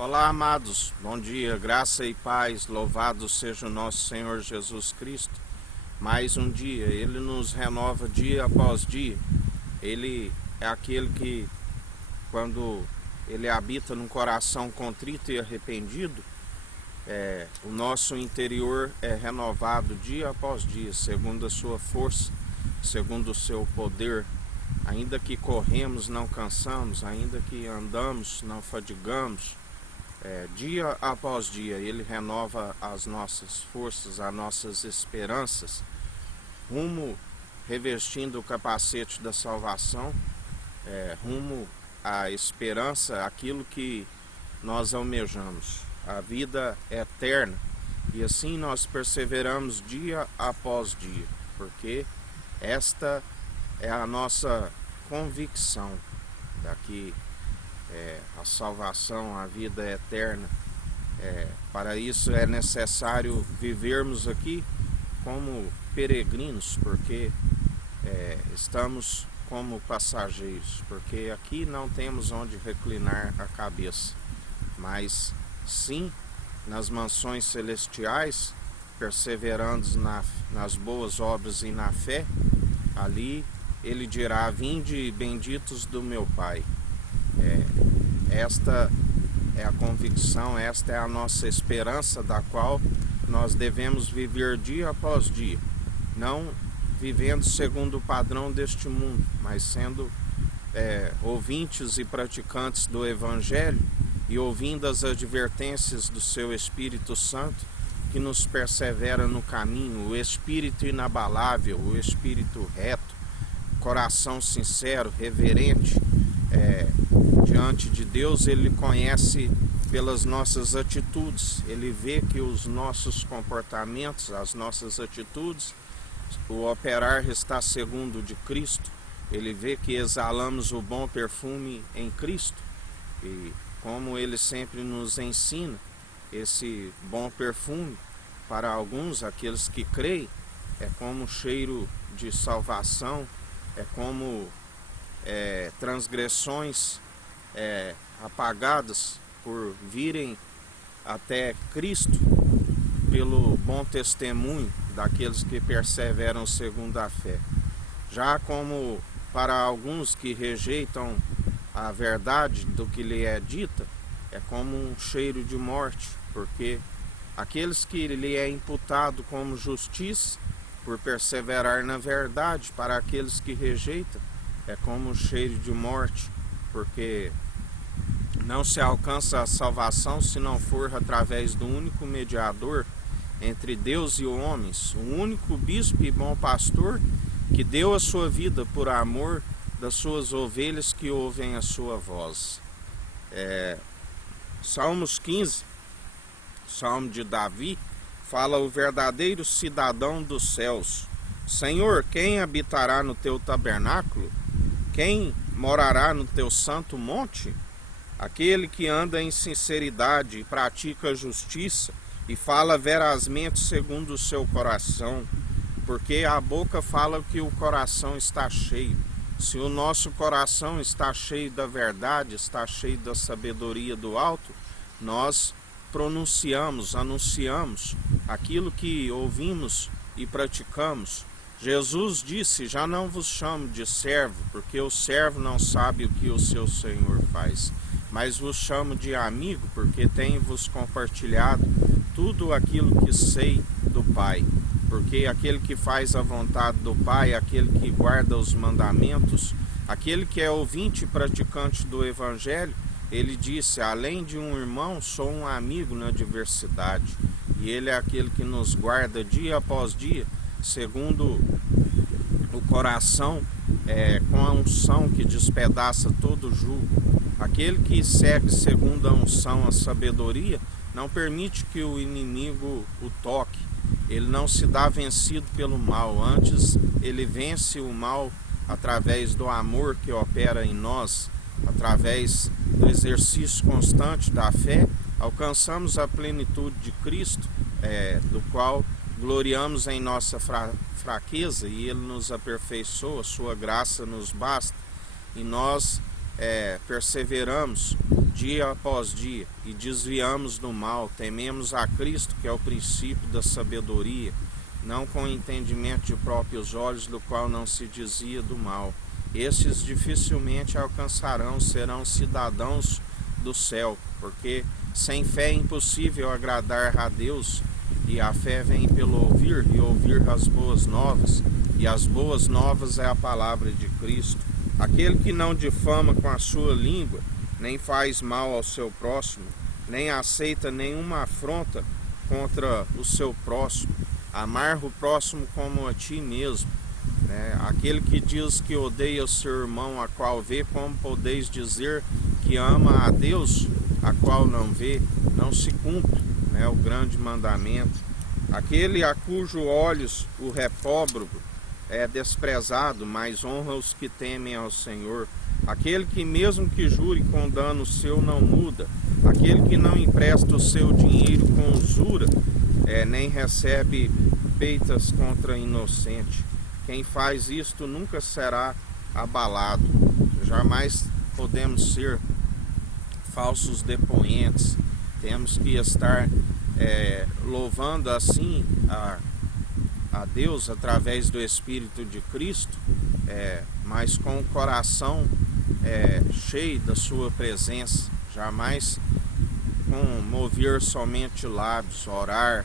Olá, amados, bom dia, graça e paz, louvado seja o nosso Senhor Jesus Cristo. Mais um dia, Ele nos renova dia após dia. Ele é aquele que, quando Ele habita num coração contrito e arrependido, o nosso interior é renovado dia após dia, segundo a sua força, segundo o seu poder. Ainda que corremos, não cansamos, ainda que andamos, não fadigamos. Dia após dia Ele renova as nossas forças, as nossas esperanças, rumo revestindo o capacete da salvação, rumo à esperança, aquilo que nós almejamos, a vida eterna. E assim nós perseveramos dia após dia, porque esta é a nossa convicção daqui. A salvação, a vida eterna. Para isso é necessário vivermos aqui como peregrinos, porque estamos como passageiros, porque aqui não temos onde reclinar a cabeça, mas sim nas mansões celestiais, perseverando nas boas obras e na fé. Ali Ele dirá: vinde benditos do meu Pai. Esta é a convicção, esta é a nossa esperança, da qual nós devemos viver dia após dia, não vivendo segundo o padrão deste mundo, mas sendo ouvintes e praticantes do Evangelho e ouvindo as advertências do seu Espírito Santo, que nos persevera no caminho, o Espírito inabalável, o Espírito reto, coração sincero, reverente, diante de Deus. Ele conhece pelas nossas atitudes, Ele vê que os nossos comportamentos, as nossas atitudes, o operar está segundo o de Cristo. Ele vê que exalamos o bom perfume em Cristo, e como Ele sempre nos ensina, esse bom perfume para alguns, aqueles que creem, é como cheiro de salvação, é como transgressões apagadas por virem até Cristo pelo bom testemunho daqueles que perseveram segundo a fé. Já como para alguns que rejeitam a verdade do que lhe é dita, é como um cheiro de morte, porque aqueles que lhe é imputado como justiça por perseverar na verdade, para aqueles que rejeitam, é como um cheiro de morte, porque não se alcança a salvação se não for através do único mediador entre Deus e homens, o único bispo e bom pastor que deu a sua vida por amor das suas ovelhas que ouvem a sua voz. Salmos 15, Salmo de Davi, fala: o verdadeiro cidadão dos céus. Senhor, quem habitará no teu tabernáculo? Quem morará no teu santo monte? Aquele que anda em sinceridade e pratica a justiça e fala verazmente segundo o seu coração, porque a boca fala o que o coração está cheio. Se o nosso coração está cheio da verdade, está cheio da sabedoria do alto, nós pronunciamos, anunciamos aquilo que ouvimos e praticamos. Jesus disse: já não vos chamo de servo, porque o servo não sabe o que o seu Senhor faz, mas vos chamo de amigo, porque tenho-vos compartilhado tudo aquilo que sei do Pai. Porque aquele que faz a vontade do Pai, aquele que guarda os mandamentos, aquele que é ouvinte e praticante do Evangelho, ele disse: além de um irmão, sou um amigo na adversidade. E ele é aquele que nos guarda dia após dia, segundo o coração, com a unção que despedaça todo jugo. Aquele que segue segundo a unção, a sabedoria, não permite que o inimigo o toque. Ele não se dá vencido pelo mal, antes ele vence o mal através do amor que opera em nós, através do exercício constante da fé. Alcançamos a plenitude de Cristo, do qual gloriamos em nossa fraqueza, e Ele nos aperfeiçoa, sua graça nos basta, e nós perseveramos dia após dia, e desviamos do mal, tememos a Cristo, que é o princípio da sabedoria, não com entendimento de próprios olhos, do qual não se dizia do mal. Estes dificilmente alcançarão, serão cidadãos do céu, porque sem fé é impossível agradar a Deus, e a fé vem pelo ouvir, e ouvir as boas novas, e as boas novas é a palavra de Cristo. Aquele que não difama com a sua língua, nem faz mal ao seu próximo, nem aceita nenhuma afronta contra o seu próximo, amar o próximo como a ti mesmo, né? Aquele que diz que odeia o seu irmão, a qual vê, como podeis dizer que ama a Deus, a qual não vê? Não se cumpre, né, o grande mandamento. Aquele a cujos olhos o repróbaro é desprezado, mas honra os que temem ao Senhor. Aquele que mesmo que jure com dano seu não muda. Aquele que não empresta o seu dinheiro com usura, nem recebe peitas contra inocente. Quem faz isto nunca será abalado. Jamais podemos ser falsos depoentes. Temos que estar louvando assim a Deus através do Espírito de Cristo, mas com o coração cheio da sua presença, jamais com mover somente lábios, orar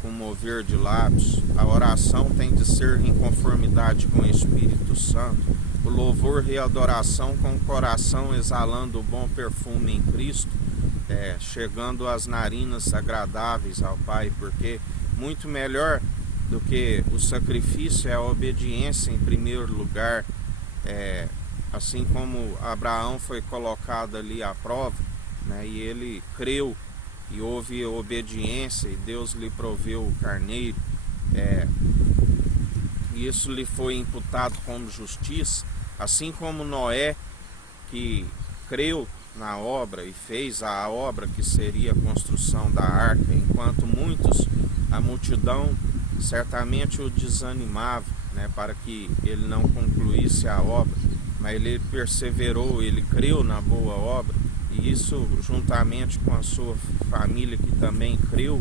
com mover de lábios. A oração tem de ser em conformidade com o Espírito Santo, o louvor e a adoração com o coração exalando o bom perfume em Cristo, chegando às narinas agradáveis ao Pai, porque muito melhor do que o sacrifício é a obediência em primeiro lugar, assim como Abraão foi colocado ali à prova, né, e ele creu e houve obediência, e Deus lhe proveu o carneiro, e isso lhe foi imputado como justiça, assim como Noé, que creu na obra e fez a obra que seria a construção da arca, enquanto a multidão certamente o desanimava, né, para que ele não concluísse a obra, mas ele perseverou, ele creu na boa obra, e isso juntamente com a sua família, que também creu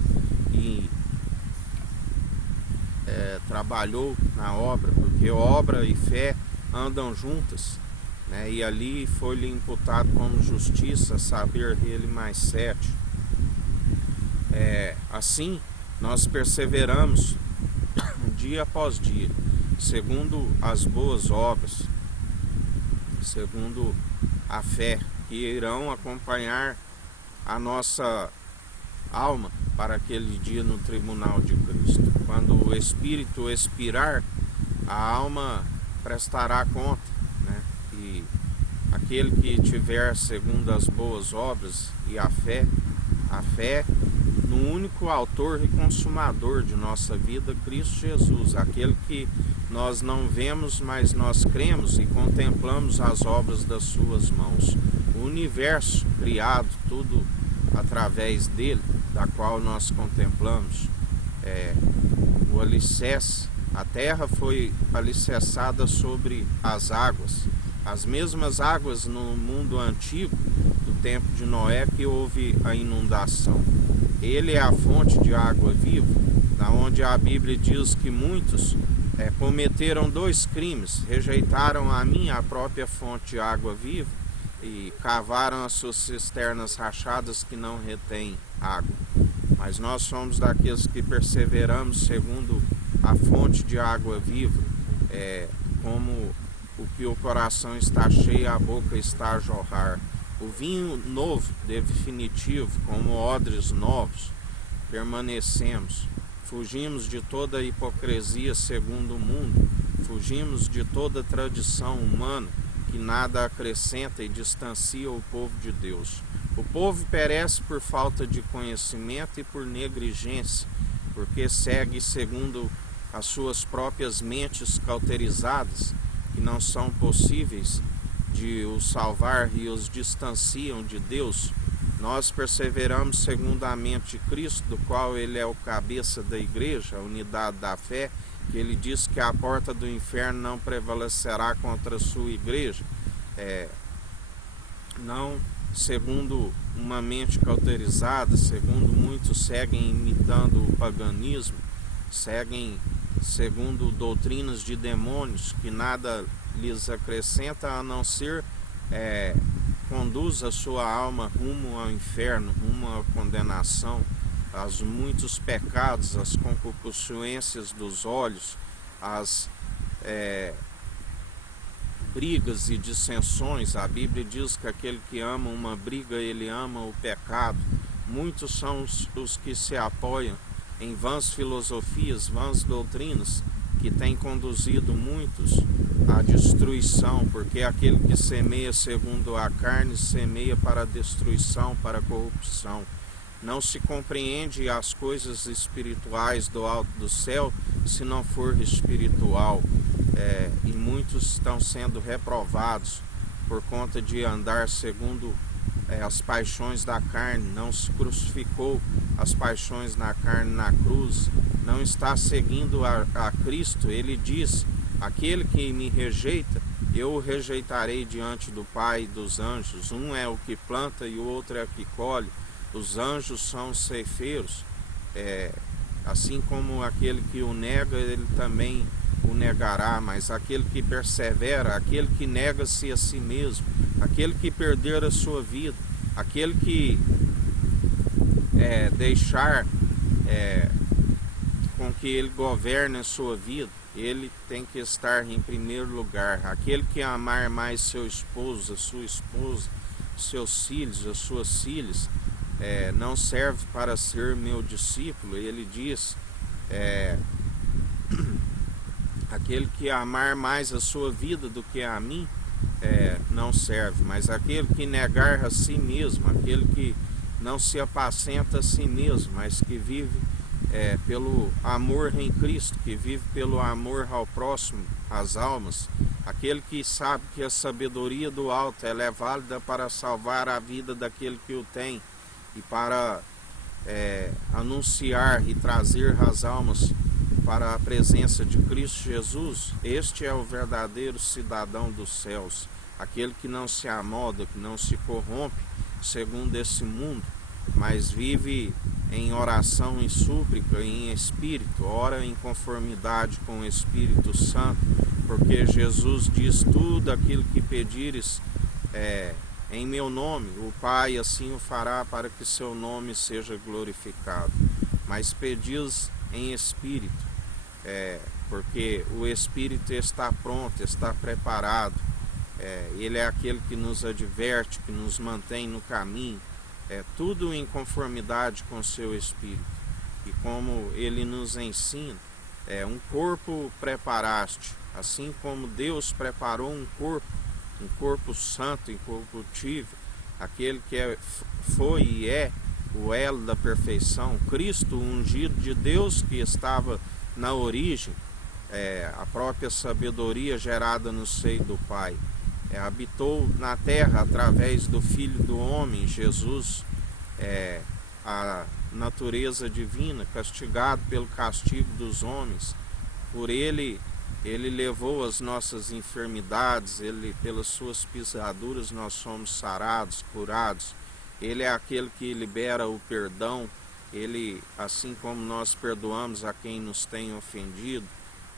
e trabalhou na obra, porque obra e fé andam juntas, né, e ali foi-lhe imputado como justiça, saber dele mais 7. Assim nós perseveramos dia após dia, segundo as boas obras, segundo a fé, que irão acompanhar a nossa alma para aquele dia no tribunal de Cristo. Quando o Espírito expirar, a alma prestará conta, né? E aquele que tiver segundo as boas obras e a fé no único autor e consumador de nossa vida, Cristo Jesus, aquele que nós não vemos, mas nós cremos e contemplamos as obras das suas mãos. O universo criado, tudo através dele, da qual nós contemplamos, o alicerce. A terra foi alicerçada sobre as águas, as mesmas águas no mundo antigo, do tempo de Noé, que houve a inundação. Ele é a fonte de água viva, da onde a Bíblia diz que muitos cometeram 2 crimes, rejeitaram a mim, a própria fonte de água viva, e cavaram as suas cisternas rachadas que não retêm água. Mas nós somos daqueles que perseveramos segundo a fonte de água viva, como o que o coração está cheio, a boca está a jorrar. O vinho novo, definitivo, como odres novos, permanecemos. Fugimos de toda hipocrisia segundo o mundo, fugimos de toda tradição humana que nada acrescenta e distancia o povo de Deus. O povo perece por falta de conhecimento e por negligência, porque segue segundo as suas próprias mentes cauterizadas, que não são possíveis de os salvar e os distanciam de Deus. Nós perseveramos segundo a mente de Cristo, do qual ele é o cabeça da igreja, a unidade da fé, que ele diz que a porta do inferno não prevalecerá contra a sua igreja. não segundo uma mente cauterizada, segundo muitos seguem imitando o paganismo, seguem segundo doutrinas de demônios que nada lhes acrescenta a não ser conduz a sua alma rumo ao inferno, rumo à condenação, aos muitos pecados, às concupiscências dos olhos, às brigas e dissensões. A Bíblia diz que aquele que ama uma briga, ele ama o pecado. Muitos são os que se apoiam em vãs filosofias, vãs doutrinas, que têm conduzido muitos à destruição, porque aquele que semeia segundo a carne, semeia para a destruição, para a corrupção. Não se compreende as coisas espirituais do alto do céu se não for espiritual. E muitos estão sendo reprovados por conta de andar segundo as paixões da carne. Não se crucificou as paixões da carne na cruz, não está seguindo a Cristo. Ele diz: aquele que me rejeita, eu o rejeitarei diante do Pai e dos anjos. Um é o que planta e o outro é o que colhe. Os anjos são os ceifeiros. Assim como aquele que o nega, ele também o negará, mas aquele que persevera, aquele que nega-se a si mesmo, aquele que perder a sua vida, aquele que deixar com que ele governe a sua vida, ele tem que estar em primeiro lugar. Aquele que amar mais seu esposo, a sua esposa, seus filhos, as suas filhas, não serve para ser meu discípulo. Ele diz: aquele que amar mais a sua vida do que a mim, não serve. Mas aquele que negar a si mesmo, aquele que não se apacenta a si mesmo, mas que vive pelo amor em Cristo, que vive pelo amor ao próximo, às almas, aquele que sabe que a sabedoria do alto ela é válida para salvar a vida daquele que o tem e para anunciar e trazer as almas para a presença de Cristo Jesus. Este é o verdadeiro cidadão dos céus, aquele que não se amolda, que não se corrompe segundo esse mundo, mas vive em oração e súplica, em espírito, ora em conformidade com o Espírito Santo, porque Jesus diz: tudo aquilo que pedires em meu nome, o Pai assim o fará para que seu nome seja glorificado. Mas pedis em espírito, porque o Espírito está pronto, está preparado. Ele é aquele que nos adverte, que nos mantém no caminho, tudo em conformidade com o seu Espírito. E como ele nos ensina, um corpo preparaste, assim como Deus preparou um corpo santo, um corpo tive, aquele que foi e é o elo da perfeição, Cristo, o ungido de Deus, que estava na origem, a própria sabedoria gerada no seio do Pai, habitou na terra através do Filho do Homem, Jesus, a natureza divina, castigado pelo castigo dos homens. Por ele levou as nossas enfermidades, pelas suas pisaduras nós somos sarados, curados. Ele é aquele que libera o perdão. Ele, assim como nós perdoamos a quem nos tem ofendido,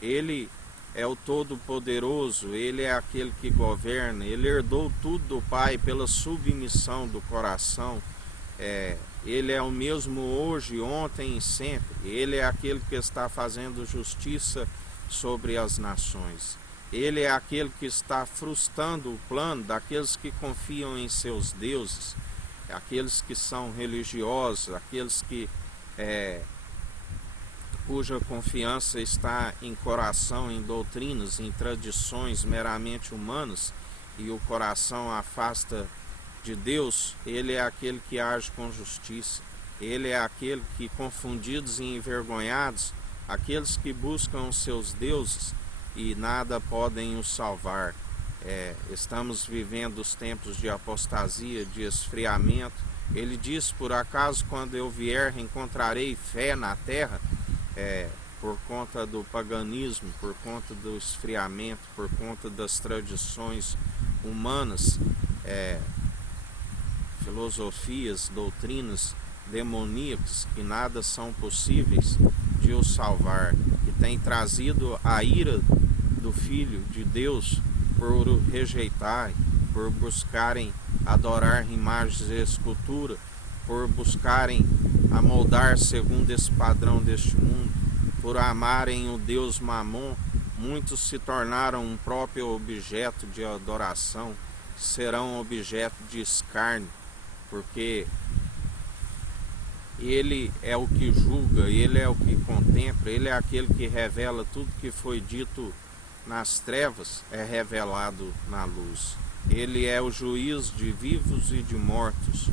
ele é o Todo-Poderoso, ele é aquele que governa. Ele herdou tudo do Pai pela submissão do coração. Ele é o mesmo hoje, ontem e sempre. Ele é aquele que está fazendo justiça sobre as nações. Ele é aquele que está frustrando o plano daqueles que confiam em seus deuses, aqueles que são religiosos, aqueles que cuja confiança está em coração, em doutrinas, em tradições meramente humanas, e o coração afasta de Deus. Ele é aquele que age com justiça. Ele é aquele que, confundidos e envergonhados, aqueles que buscam os seus deuses e nada podem os salvar. Estamos vivendo os tempos de apostasia, de esfriamento. Ele diz: por acaso quando eu vier encontrarei fé na terra? Por conta do paganismo, por conta do esfriamento, por conta das tradições humanas, filosofias, doutrinas demoníacas que nada são possíveis de o salvar, que tem trazido a ira do Filho de Deus por o rejeitarem, por buscarem adorar imagens e escultura, por buscarem amoldar segundo esse padrão deste mundo, por amarem o Deus Mamon. Muitos se tornaram um próprio objeto de adoração, serão objeto de escárnio, porque ele é o que julga, ele é o que contempla, ele é aquele que revela tudo que foi dito nas trevas, é revelado na luz. Ele é o juiz de vivos e de mortos,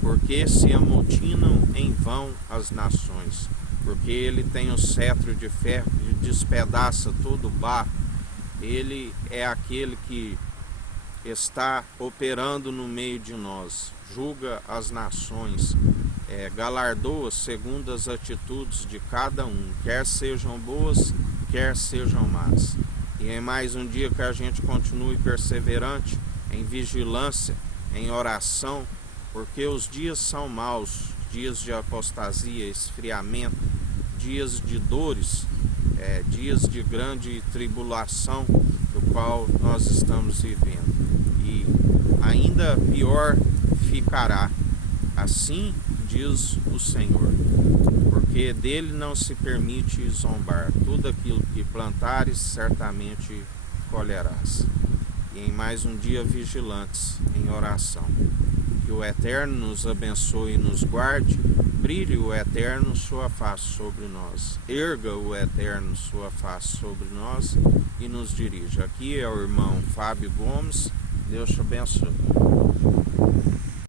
porque se amotinam em vão as nações, porque ele tem o cetro de ferro que despedaça todo o barro. Ele é aquele que está operando no meio de nós, julga as nações, galardoa segundo as atitudes de cada um, quer sejam boas, quer sejam más. E em mais um dia que a gente continue perseverante, em vigilância, em oração, porque os dias são maus, dias de apostasia, esfriamento, dias de dores, dias de grande tribulação, do qual nós estamos vivendo. E ainda pior ficará, assim diz o Senhor, porque dele não se permite zombar. Tudo aquilo que plantares, certamente colherás. E em mais um dia vigilantes, em oração. Que o Eterno nos abençoe e nos guarde, brilhe o Eterno sua face sobre nós, erga o Eterno sua face sobre nós e nos dirija. Aqui é o irmão Fábio Gomes, Deus te abençoe.